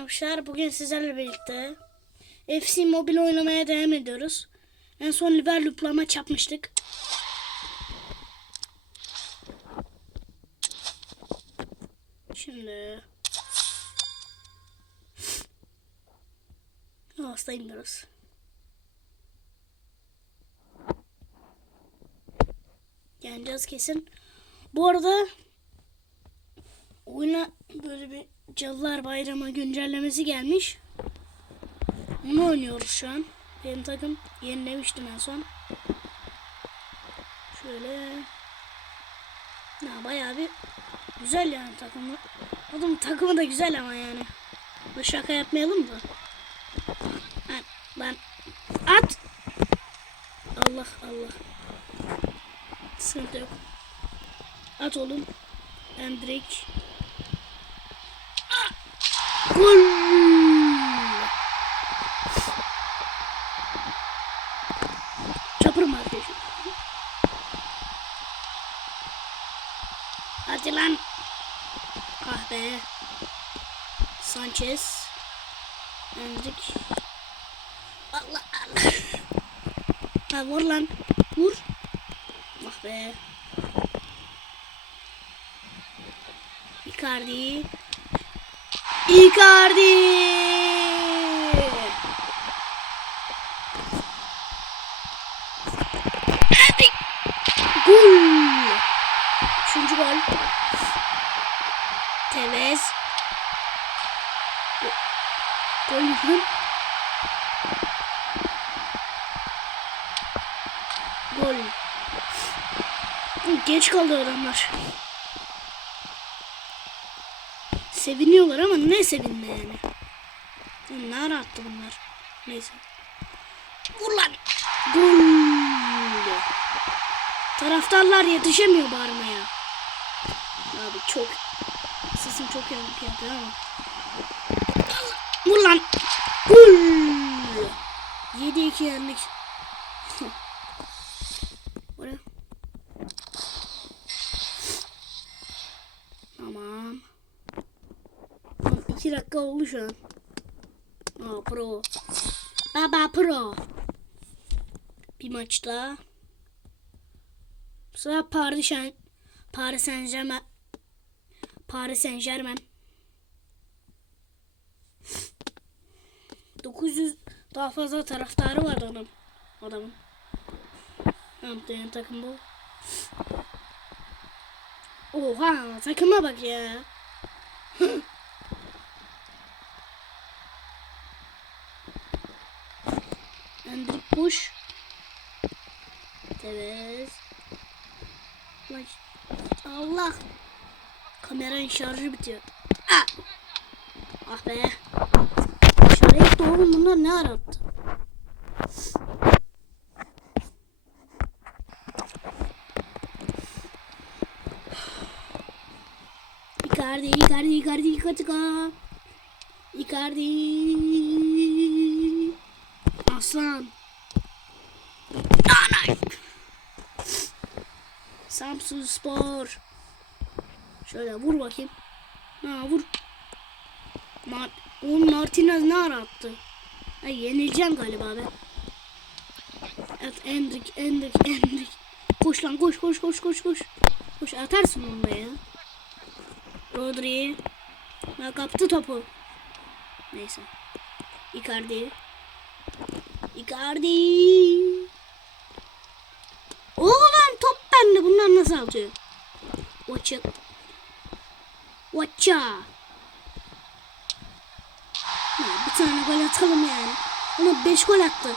arkadaşlar bugün sizlerle birlikte FC mobil oynamaya devam ediyoruz. En son Liverpool'la maç yapmıştık. Şimdi hastayım biraz. Yeneceğiz kesin. Bu arada oyuna böyle bir Cadılar Bayramı güncellemesi gelmiş. Onu oynuyoruz şu an. Benim takım yenilemiştim en son. Şöyle. Ya bayağı bir güzel yani takımı. Oğlum takımı da güzel ama yani. Bu şaka yapmayalım da. Ben lan. At. Allah Allah. Sıkıntı yok. At oğlum. Ben direkt Gol. Çapırım arkadaşım. Hadi lan. Ah be. Sanchez. Öndük. Allah Allah. Ha vur lan. Vur. Ah be. Icardi. Icardi. Gol. Üçüncü gol. Tevez. Gol yapın. Gol. Geç kaldı adamlar. Seviniyorlar ama ne sevinme yani. Bunlar attı bunlar. Neyse. Vur lan. Gol. Taraftarlar yetişemiyor bağırmaya. Abi çok. Sesim çok yanık yapıyor ama. Vur lan. Gol. 7-2 yendik. dakika oldu şu an. Aa pro. Baba pro. Bir maç daha. Sıra Paris, Paris Saint Germain. Paris Saint Germain. 900 daha fazla taraftarı vardı adam. Adamın. Yaptığın takım bu. Oha takıma bak ya. Boş. Evet. Allah. Kameranın şarjı bitiyor. Ah, ah be. Şarjı gitti bunlar ne arattı? İkardi, Icardi, Icardi, Icardi, Icardi. Icardi. Aslan. Samsun Spor. Şöyle vur bakayım. Ha vur. Mart Oğlum Martinez ne ara attı? Ha, yenileceğim galiba ben. Evet Endrik Endrik Endrik. Koş lan koş koş koş koş koş. Koş atarsın onu da ya. Rodri. Ha, kaptı topu. Neyse. Icardi. Icardi. azaldı. Watcha. Watcha. Ya bir tane gol atalım yani. Ama 5 gol attı.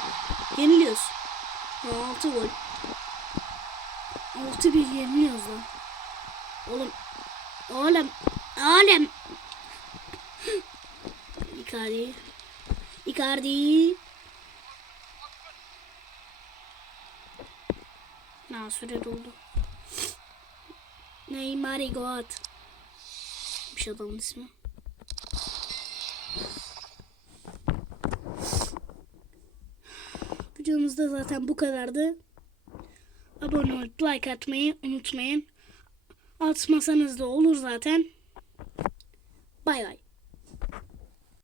Yeniliyoruz. 6 gol. 6 bir yeniliyoruz lan. Oğlum. Oğlum. Oğlum. Icardi. Icardi. Ha doldu. Neymar God. Bir şey adamın ismi. Videomuz da zaten bu kadardı. Abone olup like atmayı unutmayın. Atmasanız da olur zaten. Bay bay.